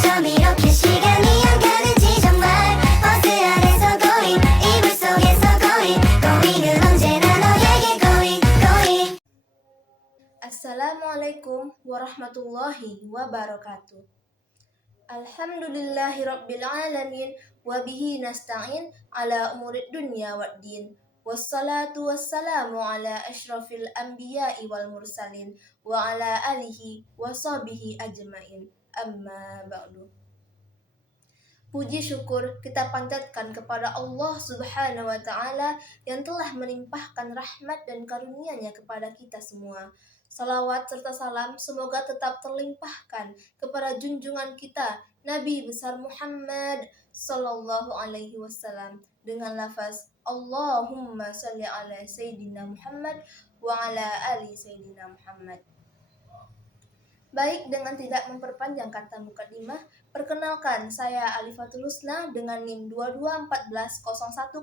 어쩜 이렇게 시간이 안 가는지 정말 버스 안에서 going 이불 속에서 going은 언제나 너에게 going. Assalamualaikum warahmatullahi wabarakatuh. Alhamdulillahirabbil alamin wa bihi nasta'in ala umurid dunya waddin. Wassalatu wassalamu ala asyrafil anbiya'i wal mursalin wa ala alihi wa sahbihi ajmain. Amma ba'du. Puji syukur kita panjatkan kepada Allah Subhanahu wa Ta'ala yang telah melimpahkan rahmat dan karunia-Nya kepada kita semua. Salawat serta salam semoga tetap terlimpahkan kepada junjungan kita Nabi besar Muhammad Sallallahu Alaihi Wasallam dengan lafaz Allahumma salli ala Sayyidina Muhammad wa ala ali Sayyidina Muhammad. Baik, dengan tidak memperpanjang kata mukadimah, perkenalkan saya Alifatul Husna dengan NIM 2214010225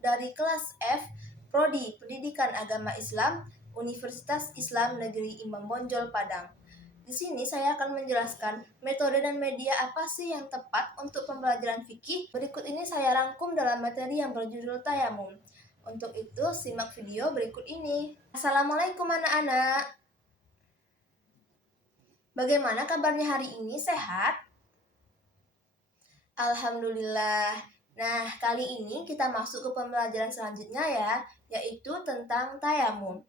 dari kelas F, Prodi Pendidikan Agama Islam, Universitas Islam Negeri Imam Bonjol Padang. Di sini saya akan menjelaskan metode dan media apa sih yang tepat untuk pembelajaran fikih. Berikut ini saya rangkum dalam materi yang berjudul tayamum. Untuk itu, simak video berikut ini. Assalamualaikum anak-anak. Bagaimana kabarnya hari ini? Sehat? Alhamdulillah. Nah, kali ini kita masuk ke pembelajaran selanjutnya ya, yaitu tentang tayamum.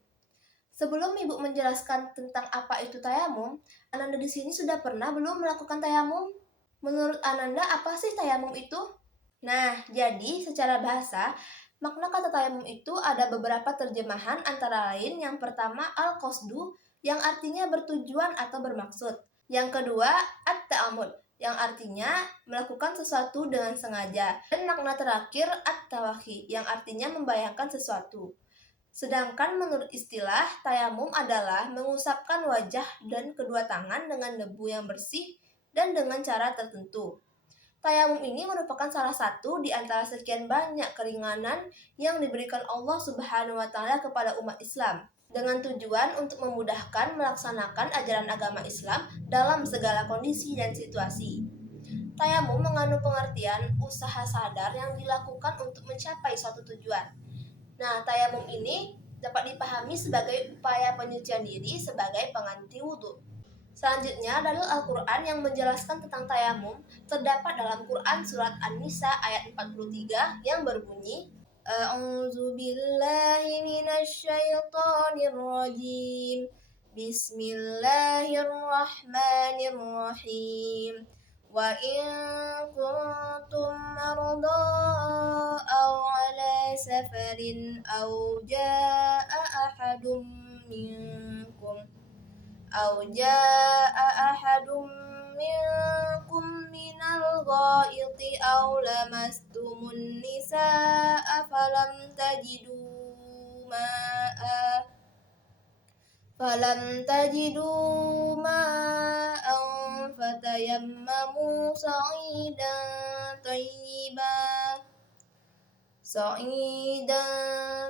Sebelum Ibu menjelaskan tentang apa itu tayamum, Ananda di sini sudah pernah belum melakukan tayamum? Menurut Ananda, apa sih tayamum itu? Nah, jadi secara bahasa, makna kata tayamum itu ada beberapa terjemahan, antara lain yang pertama al-qasdu, yang artinya bertujuan atau bermaksud. Yang kedua, at-ta'amud, yang artinya melakukan sesuatu dengan sengaja. Dan makna terakhir, at-tawakhi, yang artinya membayangkan sesuatu. Sedangkan menurut istilah, tayamum adalah mengusapkan wajah dan kedua tangan dengan debu yang bersih dan dengan cara tertentu. Tayamum ini merupakan salah satu di antara sekian banyak keringanan yang diberikan Allah Subhanahu wa Ta'ala kepada umat Islam, dengan tujuan untuk memudahkan melaksanakan ajaran agama Islam dalam segala kondisi dan situasi. Tayamum mengandung pengertian usaha sadar yang dilakukan untuk mencapai suatu tujuan. Nah, tayamum ini dapat dipahami sebagai upaya penyucian diri sebagai pengganti wudhu. Selanjutnya, dalil Al-Quran yang menjelaskan tentang tayamum terdapat dalam Quran Surat An-Nisa ayat 43 yang berbunyi, A'udzu billahi minasy syaithanir rajim. Bismillahirrahmanirrahim. Wa in kuntum marda aw ala safarin aw jaa ahadum minkum minal ghaiti aw lamastumun nisaa falam tajidu ma'an fatayammamu sa'idan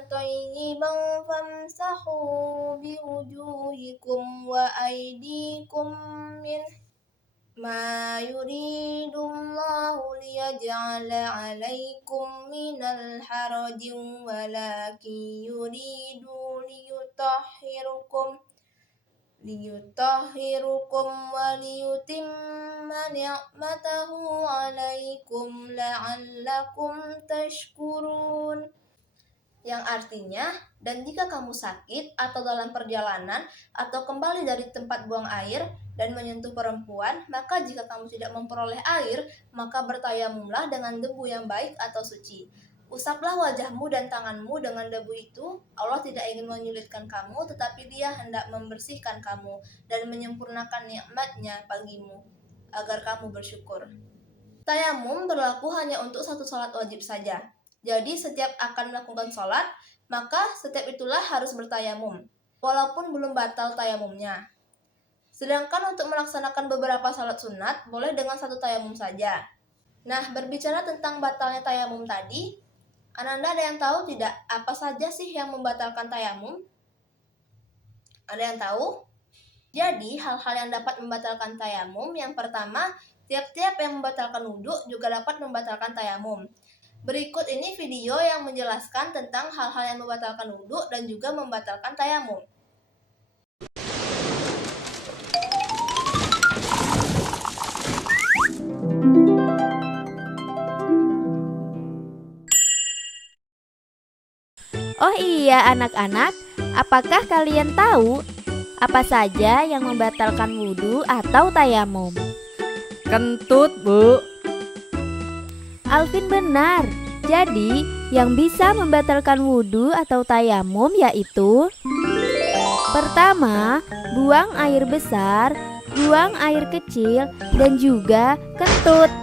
tayyiban famsahu biwujuhikum wa aydikum min ma yuridullahu liyaj'ala 'alaikum minal harajin walakin yuridu liyutahhirukum wa liyutimma ni'matahu 'alaikum la'allakum tashkurun. Yang artinya, dan jika kamu sakit atau dalam perjalanan atau kembali dari tempat buang air dan menyentuh perempuan, maka jika kamu tidak memperoleh air, maka bertayamumlah dengan debu yang baik atau suci. Usaplah wajahmu dan tanganmu dengan debu itu. Allah tidak ingin menyulitkan kamu, tetapi Dia hendak membersihkan kamu dan menyempurnakan nikmat-Nya bagimu, agar kamu bersyukur. Tayamum berlaku hanya untuk satu salat wajib saja. Jadi setiap akan melakukan sholat, maka setiap itulah harus bertayamum, walaupun belum batal tayamumnya. Sedangkan untuk melaksanakan beberapa sholat sunat, boleh dengan satu tayamum saja. Nah, berbicara tentang batalnya tayamum tadi, Ananda ada yang tahu tidak apa saja sih yang membatalkan tayamum? Ada yang tahu? Jadi, hal-hal yang dapat membatalkan tayamum, yang pertama, tiap-tiap yang membatalkan wudhu juga dapat membatalkan tayamum. Berikut ini video yang menjelaskan tentang hal-hal yang membatalkan wudhu dan juga membatalkan tayamum. Oh iya anak-anak, apakah kalian tahu apa saja yang membatalkan wudhu atau tayamum? Kentut, Bu. Alvin benar. Jadi, yang bisa membatalkan wudhu atau tayamum yaitu: pertama, buang air besar, buang air kecil, dan juga kentut.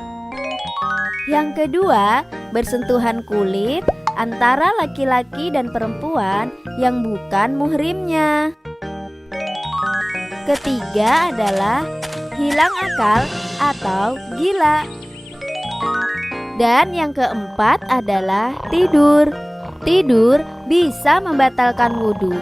Yang kedua, bersentuhan kulit antara laki-laki dan perempuan yang bukan muhrimnya. Ketiga adalah hilang akal atau gila. Dan yang keempat adalah tidur. Tidur bisa membatalkan wudhu.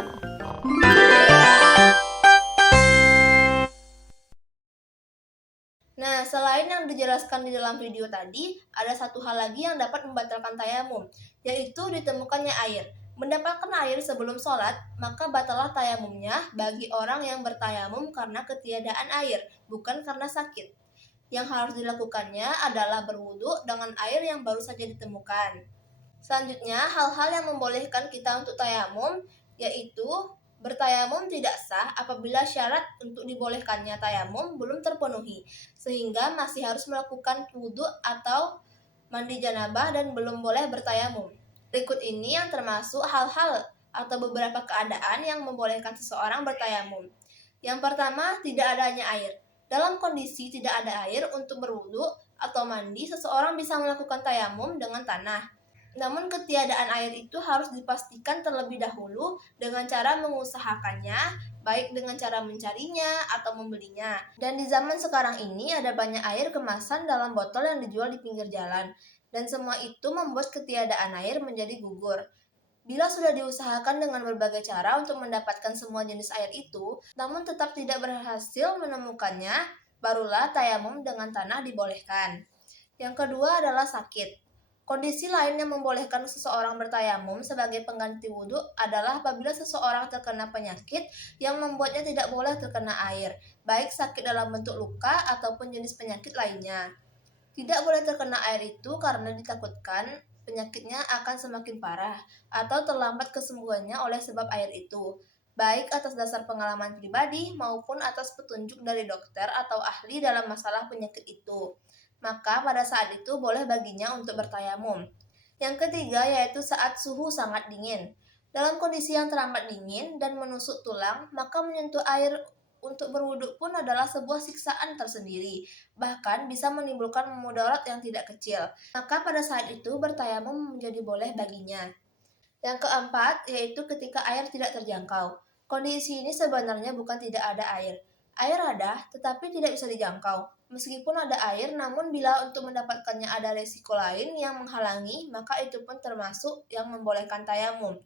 Nah, selain yang dijelaskan di dalam video tadi, ada satu hal lagi yang dapat membatalkan tayamum, yaitu ditemukannya air. Mendapatkan air sebelum sholat, maka batallah tayamumnya bagi orang yang bertayamum karena ketiadaan air, bukan karena sakit. Yang harus dilakukannya adalah berwudu dengan air yang baru saja ditemukan. Selanjutnya, hal-hal yang membolehkan kita untuk tayamum, yaitu bertayamum tidak sah apabila syarat untuk dibolehkannya tayamum belum terpenuhi, sehingga masih harus melakukan wudhu atau mandi janabah dan belum boleh bertayamum. Berikut ini yang termasuk hal-hal atau beberapa keadaan yang membolehkan seseorang bertayamum. Yang pertama, tidak adanya air. Dalam kondisi tidak ada air untuk berwudhu atau mandi, seseorang bisa melakukan tayamum dengan tanah. Namun ketiadaan air itu harus dipastikan terlebih dahulu dengan cara mengusahakannya, baik dengan cara mencarinya atau membelinya. Dan di zaman sekarang ini ada banyak air kemasan dalam botol yang dijual di pinggir jalan. Dan semua itu membuat ketiadaan air menjadi gugur. Bila sudah diusahakan dengan berbagai cara untuk mendapatkan semua jenis air itu, namun tetap tidak berhasil menemukannya, barulah tayamum dengan tanah dibolehkan. Yang kedua adalah sakit. Kondisi lain yang membolehkan seseorang bertayamum sebagai pengganti wudhu adalah apabila seseorang terkena penyakit yang membuatnya tidak boleh terkena air, baik sakit dalam bentuk luka ataupun jenis penyakit lainnya. Tidak boleh terkena air itu karena ditakutkan penyakitnya akan semakin parah atau terlambat kesembuhannya oleh sebab air itu, baik atas dasar pengalaman pribadi maupun atas petunjuk dari dokter atau ahli dalam masalah penyakit itu. Maka pada saat itu boleh baginya untuk bertayamum. Yang ketiga yaitu saat suhu sangat dingin. Dalam kondisi yang teramat dingin dan menusuk tulang, maka menyentuh air untuk berwudhu pun adalah sebuah siksaan tersendiri, bahkan bisa menimbulkan mudarat yang tidak kecil. Maka pada saat itu bertayamum menjadi boleh baginya. Yang keempat yaitu ketika air tidak terjangkau. Kondisi ini sebenarnya bukan tidak ada air. Air ada, tetapi tidak bisa dijangkau. Meskipun ada air, namun bila untuk mendapatkannya ada resiko lain yang menghalangi, maka itu pun termasuk yang membolehkan tayamum.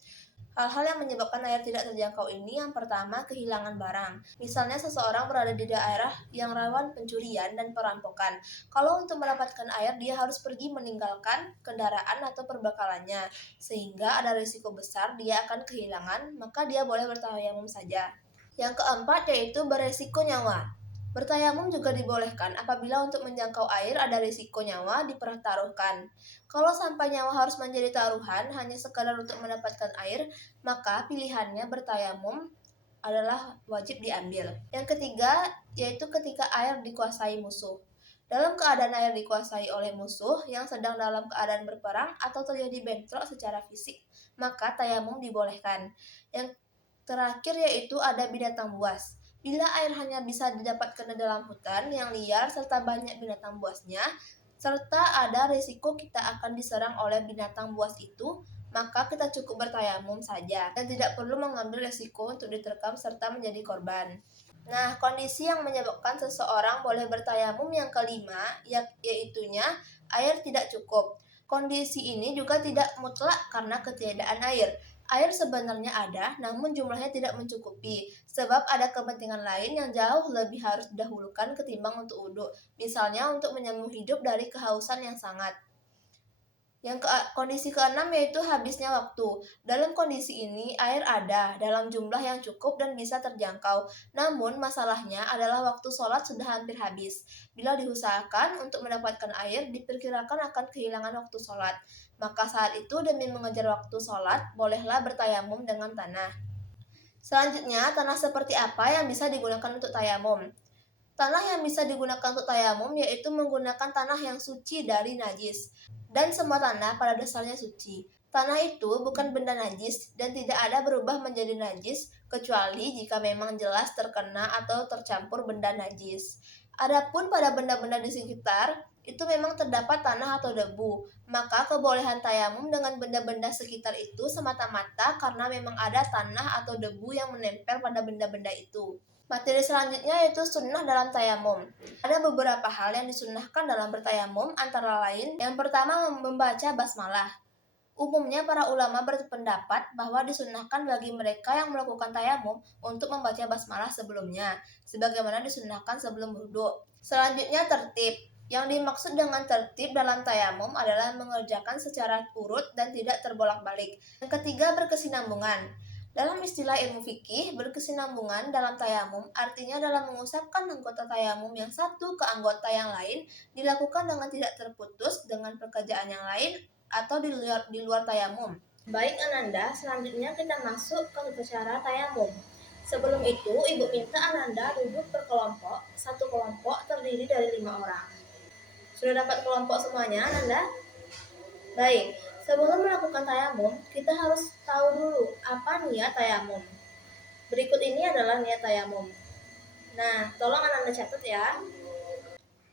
Hal-hal yang menyebabkan air tidak terjangkau ini yang pertama kehilangan barang. Misalnya seseorang berada di daerah yang rawan pencurian dan perampokan. Kalau untuk mendapatkan air dia harus pergi meninggalkan kendaraan atau perbekalannya. Sehingga ada risiko besar dia akan kehilangan, maka dia boleh bertayamum saja. Yang keempat yaitu beresiko nyawa. Bertayamum juga dibolehkan apabila untuk menjangkau air ada risiko nyawa dipertaruhkan. Kalau sampai nyawa harus menjadi taruhan hanya sekadar untuk mendapatkan air, maka pilihannya bertayamum adalah wajib diambil. Yang ketiga yaitu ketika air dikuasai musuh. Dalam keadaan air dikuasai oleh musuh yang sedang dalam keadaan berperang atau terjadi bentrok secara fisik, maka tayamum dibolehkan. Yang terakhir yaitu ada binatang buas. Bila air hanya bisa didapatkan di dalam hutan yang liar serta banyak binatang buasnya, serta ada risiko kita akan diserang oleh binatang buas itu, maka kita cukup bertayamum saja dan tidak perlu mengambil risiko untuk diterkam serta menjadi korban. Nah, kondisi yang menyebabkan seseorang boleh bertayamum yang kelima, yaitunya air tidak cukup. Kondisi ini juga tidak mutlak karena ketiadaan air. Air sebenarnya ada, namun jumlahnya tidak mencukupi, sebab ada kepentingan lain yang jauh lebih harus didahulukan ketimbang untuk wudhu. Misalnya untuk menyambung hidup dari kehausan yang sangat. Kondisi keenam yaitu habisnya waktu. Dalam kondisi ini, air ada dalam jumlah yang cukup dan bisa terjangkau. Namun, masalahnya adalah waktu sholat sudah hampir habis. Bila diusahakan untuk mendapatkan air, diperkirakan akan kehilangan waktu sholat. Maka saat itu, demi mengejar waktu sholat, bolehlah bertayamum dengan tanah. Selanjutnya, tanah seperti apa yang bisa digunakan untuk tayamum? Tanah yang bisa digunakan untuk tayamum yaitu menggunakan tanah yang suci dari najis. Dan semua tanah pada dasarnya suci. Tanah itu bukan benda najis dan tidak ada berubah menjadi najis kecuali jika memang jelas terkena atau tercampur benda najis. Adapun pada benda-benda di sekitar itu memang terdapat tanah atau debu, maka kebolehan tayamum dengan benda-benda sekitar itu semata-mata karena memang ada tanah atau debu yang menempel pada benda-benda itu. Materi selanjutnya yaitu sunnah dalam tayamum. Ada beberapa hal yang disunnahkan dalam bertayamum, antara lain yang pertama membaca basmalah. Umumnya para ulama berpendapat bahwa disunnahkan bagi mereka yang melakukan tayamum untuk membaca basmalah sebelumnya, sebagaimana disunnahkan sebelum wudhu. Selanjutnya tertib. Yang dimaksud dengan tertib dalam tayamum adalah mengerjakan secara urut dan tidak terbolak-balik. Yang ketiga berkesinambungan. Dalam istilah ilmu fikih, berkesinambungan dalam tayamum artinya dalam mengusapkan anggota tayamum yang satu ke anggota yang lain dilakukan dengan tidak terputus dengan pekerjaan yang lain atau di luar tayamum. Baik Ananda, selanjutnya kita masuk ke cara tayamum. Sebelum itu, Ibu minta Ananda duduk berkelompok, satu kelompok terdiri dari 5 orang. Sudah dapat kelompok semuanya, Ananda? Baik. Sebelum melakukan tayamum, kita harus tahu dulu apa niat tayamum. Berikut ini adalah niat tayamum. Nah, tolong Ananda catat ya.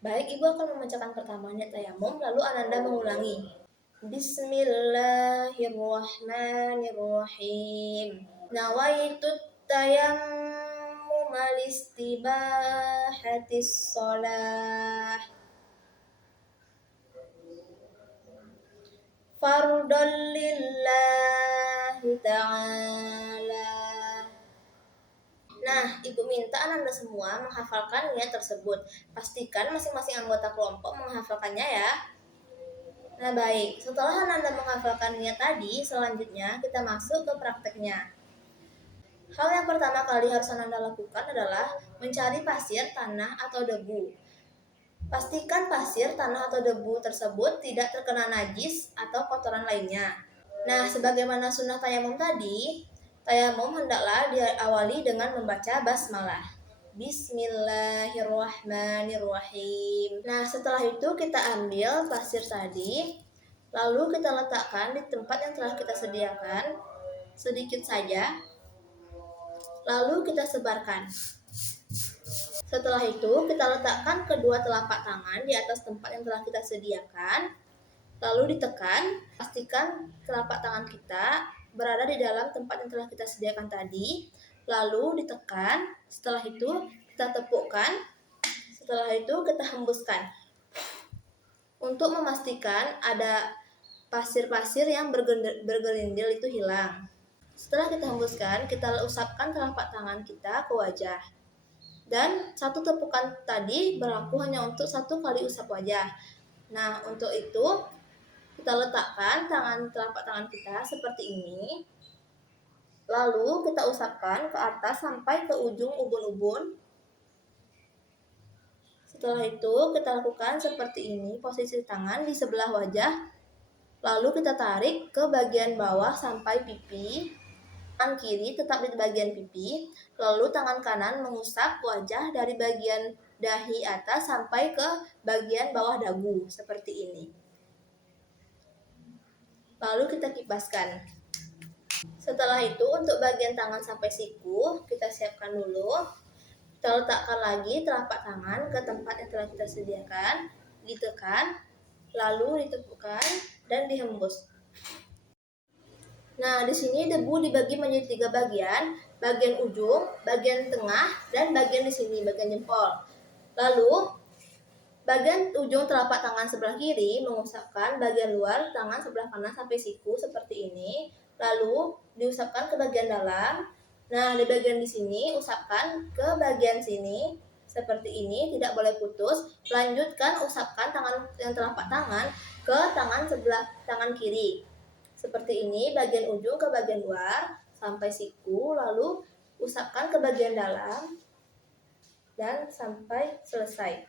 Baik, Ibu akan membacakan pertama niat tayamum, lalu Ananda mengulangi. Bismillahirrahmanirrahim. Nawaitu tayammum listibahatis shalah. Fardhan lillahi ta'ala. Nah, Ibu minta Ananda semua menghafalkan niat tersebut. Pastikan masing-masing anggota kelompok menghafalkannya ya. Nah baik, setelah Ananda menghafalkan niat tadi, selanjutnya kita masuk ke prakteknya. Hal yang pertama kali harus Ananda lakukan adalah mencari pasir, tanah, atau debu. Pastikan pasir, tanah, atau debu tersebut tidak terkena najis atau kotoran lainnya. Nah, sebagaimana sunnah tayamum tadi, tayamum hendaklah diawali dengan membaca basmalah. Bismillahirrahmanirrahim. Nah, setelah itu kita ambil pasir tadi, lalu kita letakkan di tempat yang telah kita sediakan, sedikit saja, lalu kita sebarkan. Setelah itu, kita letakkan kedua telapak tangan di atas tempat yang telah kita sediakan, lalu ditekan, pastikan telapak tangan kita berada di dalam tempat yang telah kita sediakan tadi, lalu ditekan, setelah itu kita tepukkan, setelah itu kita hembuskan. Untuk memastikan ada pasir-pasir yang bergerindil itu hilang. Setelah kita hembuskan, kita usapkan telapak tangan kita ke wajah. Dan satu tepukan tadi berlaku hanya untuk 1 kali usap wajah. Nah, untuk itu kita letakkan telapak tangan kita seperti ini. Lalu kita usapkan ke atas sampai ke ujung ubun-ubun. Setelah itu kita lakukan seperti ini, posisi tangan di sebelah wajah. Lalu kita tarik ke bagian bawah sampai pipi. Tangan kiri tetap di bagian pipi, lalu tangan kanan mengusap wajah dari bagian dahi atas sampai ke bagian bawah dagu, seperti ini. Lalu kita kipaskan. Setelah itu untuk bagian tangan sampai siku, kita siapkan dulu. Kita letakkan lagi telapak tangan ke tempat yang telah kita sediakan, ditekan, lalu ditepukkan dan dihembus. Nah, di sini debu dibagi menjadi 3 bagian, bagian ujung, bagian tengah, dan bagian di sini, bagian jempol. Lalu, bagian ujung telapak tangan sebelah kiri mengusapkan bagian luar tangan sebelah kanan sampai siku seperti ini. lalu diusapkan ke bagian dalam. Nah, di bagian di sini usapkan ke bagian sini seperti ini, tidak boleh putus. Lanjutkan usapkan tangan yang telapak tangan ke tangan sebelah tangan kiri. Seperti ini, bagian ujung ke bagian luar sampai siku, lalu usapkan ke bagian dalam dan sampai selesai.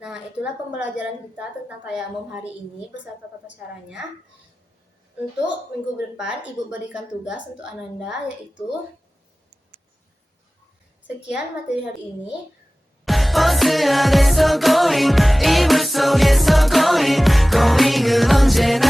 Nah, itulah pembelajaran kita tentang tayamum hari ini beserta tata caranya. Untuk minggu depan, Ibu berikan tugas untuk Ananda, yaitu sekian materi hari ini. 버스 안에서 going 이불 속에서 going going은 언제나